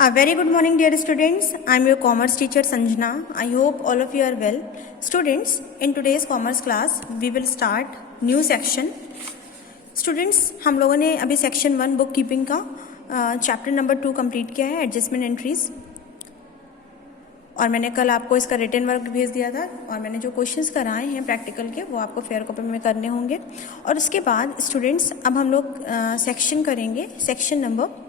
A very good morning, dear students. I am your commerce teacher Sanjana. I hope all of you are well. Students, in today's commerce class, we will start new section. Students, हम लोगों ने अभी section 1 book keeping का chapter number 2 complete किया है, adjustment entries, और मैंने कल आपको इसका रिटन वर्क भेज दिया था और मैंने जो क्वेश्चंस कराए हैं प्रैक्टिकल के वो आपको फेयर कॉपी में करने होंगे। और उसके बाद स्टूडेंट्स अब हम लोग सेक्शन करेंगे सेक्शन नंबर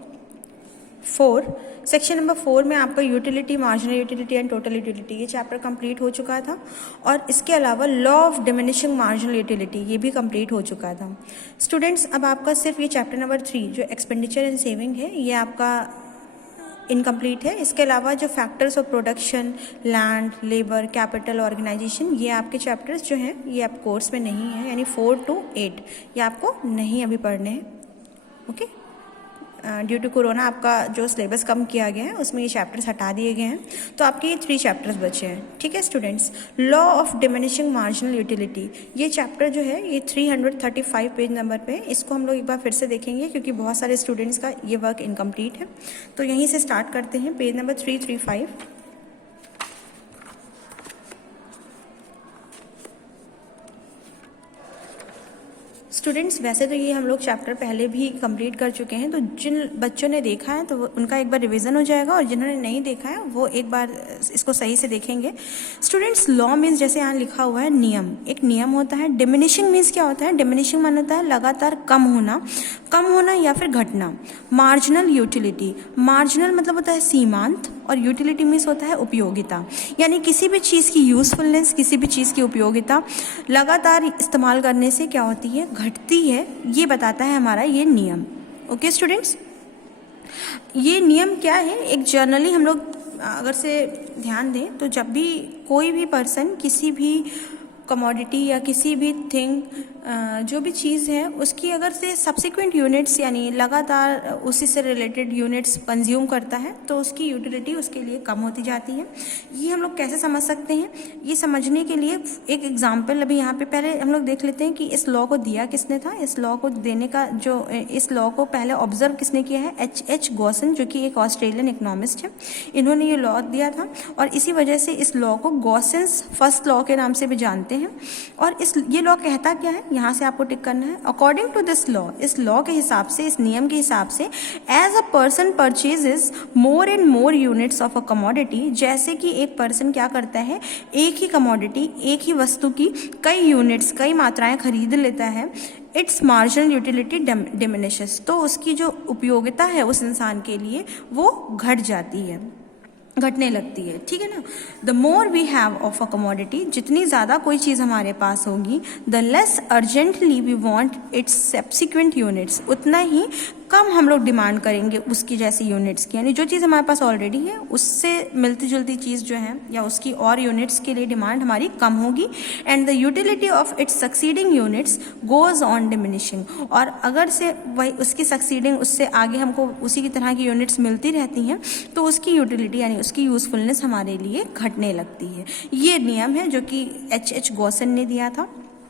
4। सेक्शन नंबर 4 में आपका utility, marginal utility and total utility ये चैप्टर कंप्लीट हो चुका था, और इसके अलावा law of diminishing marginal utility ये भी कंप्लीट हो चुका था। स्टूडेंट्स अब आपका सिर्फ ये चैप्टर नंबर 3 जो एक्सपेंडिचर एंड सेविंग है ये आपका इनकम्प्लीट है। इसके अलावा जो factors of production, land, labour, capital, organisation ये आपके चैप्टर्स जो हैं ये आप कोर्स में नहीं है, यानी 4 to 8 ये आपको नहीं अभी पढ़ने हैं। ओके, ड्यू टू कोरोना आपका जो सिलेबस कम किया गया है उसमें ये चैप्टर्स हटा दिए गए हैं, तो आपके ये 3 चैप्टर्स बचे हैं। ठीक है students, law of diminishing marginal utility ये चैप्टर जो है ये 335 पेज नंबर पे है। इसको हम लोग एक बार फिर से देखेंगे क्योंकि बहुत सारे स्टूडेंट्स का ये वर्क इनकम्प्लीट है, तो यहीं से स्टार्ट करते हैं। Page number 335। स्टूडेंट्स वैसे तो ये हम लोग चैप्टर पहले भी कंप्लीट कर चुके हैं, तो जिन बच्चों ने देखा है तो उनका एक बार रिवीजन हो जाएगा, और जिन्होंने नहीं देखा है वो एक बार इसको सही से देखेंगे। स्टूडेंट्स लॉ मीन्स जैसे यहाँ लिखा हुआ है नियम, एक नियम होता है। डिमिनिशिंग मीन्स क्या होता है? डिमिनिशिंग मान होता है लगातार कम होना या फिर घटना। मार्जिनल यूटिलिटी, मार्जिनल मतलब होता है सीमांत, और यूटिलिटी मीन्स होता है उपयोगिता, यानी किसी भी चीज़ की यूजफुलनेस, किसी भी चीज़ की उपयोगिता लगातार इस्तेमाल करने से क्या होती है? घटती है। ये बताता है हमारा ये नियम। ओके स्टूडेंट्स, ये नियम क्या है? एक जर्नली हम लोग अगर से ध्यान दें तो जब भी कोई भी पर्सन किसी भी कमोडिटी या किसी भी थिंग जो भी चीज़ है उसकी अगर से सब्सिक्वेंट यूनिट्स यानी लगातार उसी से रिलेटेड यूनिट्स कंज्यूम करता है तो उसकी यूटिलिटी उसके लिए कम होती जाती है। ये हम लोग कैसे समझ सकते हैं? ये समझने के लिए एक एग्जांपल अभी यहाँ पे पहले हम लोग देख लेते हैं कि इस लॉ को दिया किसने था। इस लॉ को देने का जो इस लॉ को पहले ऑब्जर्व किसने किया है? H.H. गॉसन, जो कि एक ऑस्ट्रेलियन इकोनॉमिस्ट है। इन्होंने ये लॉ दिया था और इसी वजह से इस लॉ को गॉसन्स फर्स्ट लॉ के नाम से भी जानते हैं। और ये लॉ कहता क्या है? यहाँ से आपको टिक करना है। अकॉर्डिंग टू दिस लॉ, इस लॉ के हिसाब से, इस नियम के हिसाब से, as a person purchases more and more units of a commodity, जैसे कि एक पर्सन क्या करता है? एक ही कमोडिटी, एक ही वस्तु की कई यूनिट्स, कई मात्राएं खरीद लेता है, इट्स मार्जिनल यूटिलिटी डिमिनिशेस, तो उसकी जो उपयोगिता है उस इंसान के लिए वो घट जाती है, घटने लगती है। ठीक है ना? The more we have of a commodity, जितनी ज़्यादा कोई चीज़ हमारे पास होगी, the less urgently we want its subsequent units, उतना ही कम हम लोग डिमांड करेंगे उसकी जैसी यूनिट्स की, यानी जो चीज़ हमारे पास ऑलरेडी है उससे मिलती जुलती चीज़ जो है या उसकी और यूनिट्स के लिए डिमांड हमारी कम होगी। And the utility of its succeeding units goes on diminishing, और अगर से वही उसकी सक्सीडिंग, उससे आगे हमको उसी की तरह की यूनिट्स मिलती रहती हैं तो उसकी यूटिलिटी यानी उसकी यूजफुलनेस हमारे लिए घटने लगती है। ये नियम है जो कि H.H. गॉसन ने दिया था।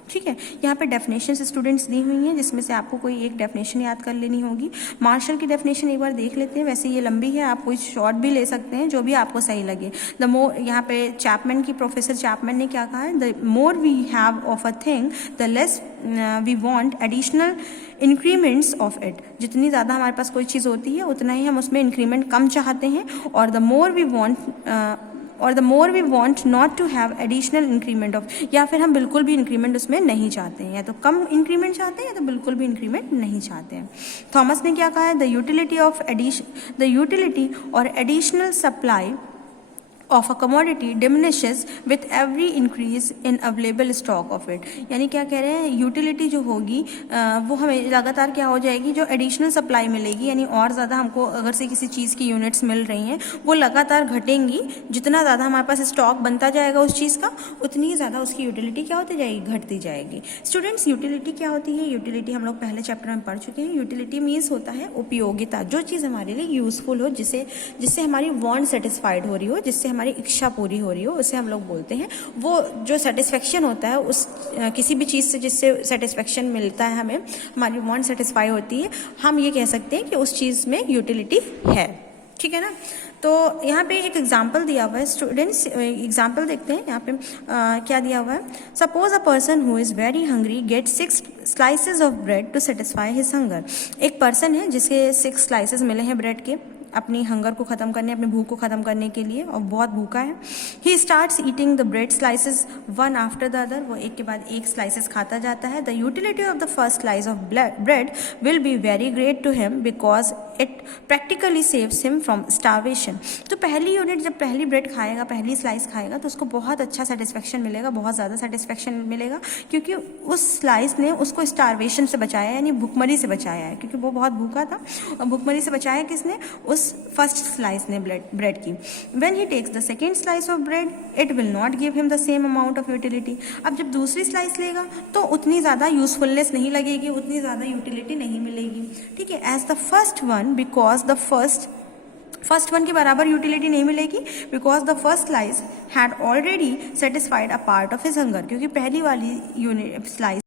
ठीक है, यहाँ पे डेफिनेशंस स्टूडेंट्स दी हुई हैं जिसमें से आपको कोई एक डेफिनेशन याद कर लेनी होगी। मार्शल की डेफिनेशन एक बार देख लेते हैं, वैसे ये लंबी है, आप कोई शॉर्ट भी ले सकते हैं, जो भी आपको सही लगे। द मोर, यहाँ पे चैपमैन की, प्रोफेसर चैपमैन ने क्या कहा है? The more we have of a thing the less we want additional increments of it, जितनी ज़्यादा हमारे पास कोई चीज़ होती है उतना ही हम उसमें इंक्रीमेंट कम चाहते हैं। और the more we want not to have additional increment of, या फिर हम बिल्कुल भी इंक्रीमेंट उसमें नहीं चाहते हैं, या तो कम इंक्रीमेंट चाहते हैं या तो बिल्कुल भी इंक्रीमेंट नहीं चाहते हैं। थॉमस ने क्या कहा है? द यूटिलिटी और additional supply of a commodity diminishes with every increase in available stock of it, यानी क्या कह रहे हैं? यूटिलिटी जो होगी वो हमें लगातार क्या हो जाएगी? जो एडिशनल सप्लाई मिलेगी, यानी और ज़्यादा हमको अगर से किसी चीज़ की यूनिट्स मिल रही हैं वो लगातार घटेंगी। जितना ज़्यादा हमारे पास स्टॉक बनता जाएगा उस चीज़ का उतनी ही ज़्यादा उसकी यूटिलिटी क्या होती जाएगी? घटती जाएगी। स्टूडेंट्स यूटिलिटी क्या होती है? यूटिलिटी हम लोग पहले चैप्टर में पढ़ चुके हैं। यूटिलिटी मीन्स होता है उपयोगिता, जो चीज़ हमारे लिए यूजफुल हो, जिससे हमारी वांट सेटिस्फाइड हो रही हो, जिससे हमारी इच्छा पूरी हो रही हो, उसे हम लोग बोलते हैं। वो जो सेटिस्फेक्शन होता है उस किसी भी चीज़ से जिससे सेटिस्फेक्शन मिलता है, हमें हमारी वांट सेटिस्फाई होती है, हम ये कह सकते हैं कि उस चीज़ में यूटिलिटी है। ठीक है ना। तो यहाँ पे एक एग्जाम्पल दिया हुआ है स्टूडेंट्स, एग्जाम्पल देखते हैं यहाँ पे क्या दिया हुआ है। Suppose a person who is very hungry get 6 slices of bread to satisfy his hunger. एक पर्सन है जिसे 6 स्लाइसेस मिले हैं ब्रेड के अपनी हंगर को ख़त्म करने, अपनी भूख को ख़त्म करने के लिए, और बहुत भूखा है। He starts eating the bread slices one after the other, वो एक के बाद एक स्लाइसेस खाता जाता है। The utility of the first slice of bread will be very great to him because it practically saves him from starvation. तो पहली यूनिट जब पहली ब्रेड खाएगा, पहली स्लाइस खाएगा, तो उसको बहुत अच्छा सेटिस्फेक्शन मिलेगा, बहुत ज़्यादा सेटिस्फेक्शन मिलेगा, क्योंकि उस स्लाइस ने उसको स्टार्वेशन से बचाया, यानी भुखमरी से बचाया है, क्योंकि वो बहुत भूखा था। और भुखमरी से बचाया किसने? उस फर्स्ट स्लाइस ने ब्रेड की। When he takes the second slice of bread it will not give him the same amount of utility. अब जब दूसरी स्लाइस लेगा तो उतनी ज़्यादा यूजफुलनेस नहीं लगेगी, उतनी ज़्यादा यूटिलिटी नहीं मिलेगी। ठीक है, as the first one, because the first one के बराबर यूटिलिटी नहीं मिलेगी, because the first slice had already satisfied a part of his hunger, क्योंकि पहली वाली यूनिट स्लाइस